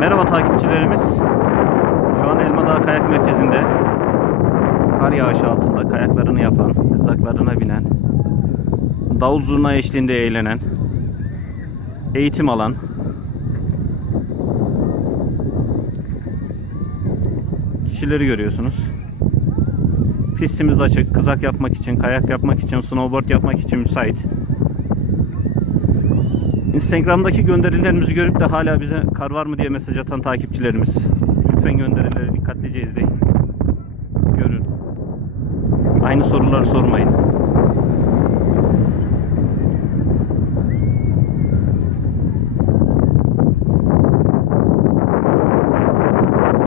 Merhaba takipçilerimiz. Şu an Elmadağ Kayak Merkezi'nde kar yağışı altında kayaklarını yapan, kızaklarına binen, davul zurna eşliğinde eğlenen, eğitim alan, kişileri görüyorsunuz. Pistimiz açık, kızak yapmak için, kayak yapmak için, snowboard yapmak için müsait. Instagram'daki gönderilerimizi görüp de hala bize kar var mı diye mesaj atan takipçilerimiz, lütfen gönderileri dikkatlice izleyin. Görün. Aynı soruları sormayın.